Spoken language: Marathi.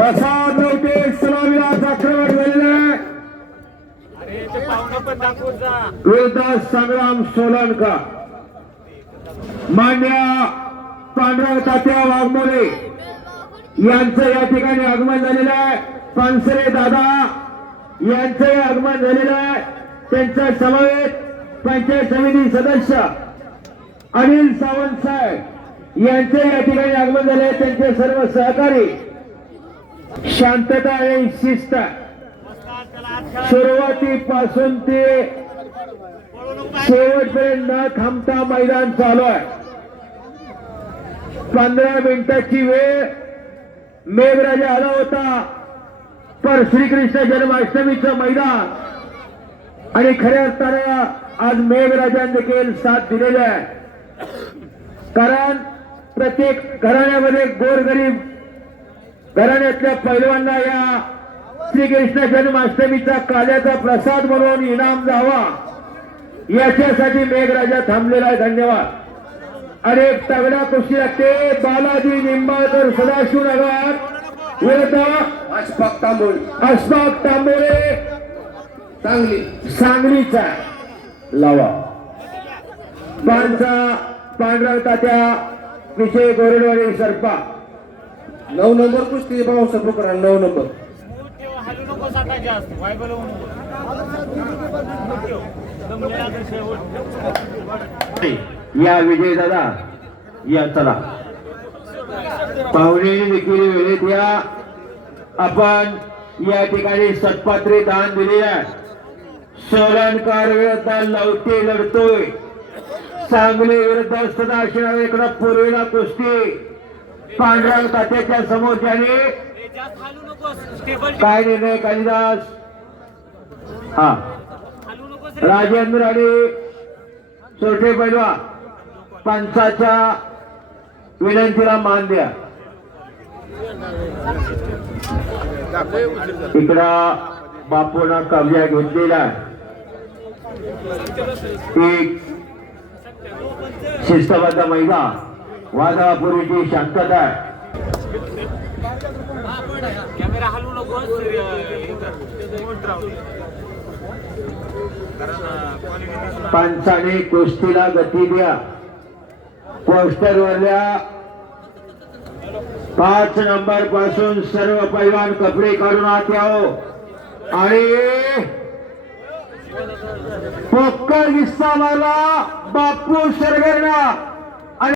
प्रसाद नव्हते सलामीला चक्रवर झालेला आहे अरे संग्राम सोलनका मांड्या पांढरा तात्या वाघमोरे यांचं या ठिकाणी आगमन झालेलं आहे. पानसरे दादा यांचंही आगमन झालेलं आहे. त्यांच्या समवेत पंचायत समिती सदस्य अनिल सावंत साहेब यांचे या ठिकाणी आगमन झाले त्यांचे सर्व सहकारी शांतता आणि शिस्त सुरुवातीपासून ते शेवटपर्यंत न थांबता मैदान चालू आहे. पंधरा मिनिटाची वेळ मेघराजा आला होता. पर श्रीकृष्ण जन्माष्टमीचं मैदान. आणि खऱ्या अर्थानं आज मेघराजाने देखील साथ दिलेला आहे. कारण प्रत्येक घराण्यामध्ये गोरगरीब घराण्यातल्या पैलवांना या श्रीकृष्ण जन्माष्टमीचा काल्याचा प्रसाद म्हणून इनाम जावा याच्यासाठी मेघराजा थांबलेला आहे. धन्यवाद. आणि एक तगडा कुस्ती लागते. बालाजी निंबाळकर सदाशिवनगर. विरुद्ध अशफाक तांबोळी. अशफाक तांबोळे. सांगली. सांगलीचा लावा. पांचा पांढरा तात्या विषय गोरेडवाडी सरपा. नऊ नंबर कुस्ती भाऊसाहेब करा नऊ नंबर. नको. या विजय दादा या चला. पाहुणे देखील वेळेत या. आपण या ठिकाणी सत्पात्री दान दिले आहे सोलनकार विरुद्ध लवते लढतोय. सांगली विरुद्ध सदाशिवाय इकडं पूर्वीला कुस्ती. पांढऱ्या तात्याच्या समोर त्याने काय निर्णय कालिदास? हा. राजेंद्र आणि छोटे पैलवा पंचाच्या विनंतीला मान द्या. इकडं बापून कब्जा घेतलेला आहे. एक शिस्तबद्ध महिला वादळापूर्वीची शांतता आहे कॅमेरा हलू नकोस हे कर. स्मूथ राहू दे. कारण अं, quality दिसून आली. पंचाने कुस्तीला गती द्या पोस्टर वरल्या पाच नंबरपासून सर्व पैलवान कपडे काढून आत यावं आणि पोक्कर विस्ता मारला बापू सरगरना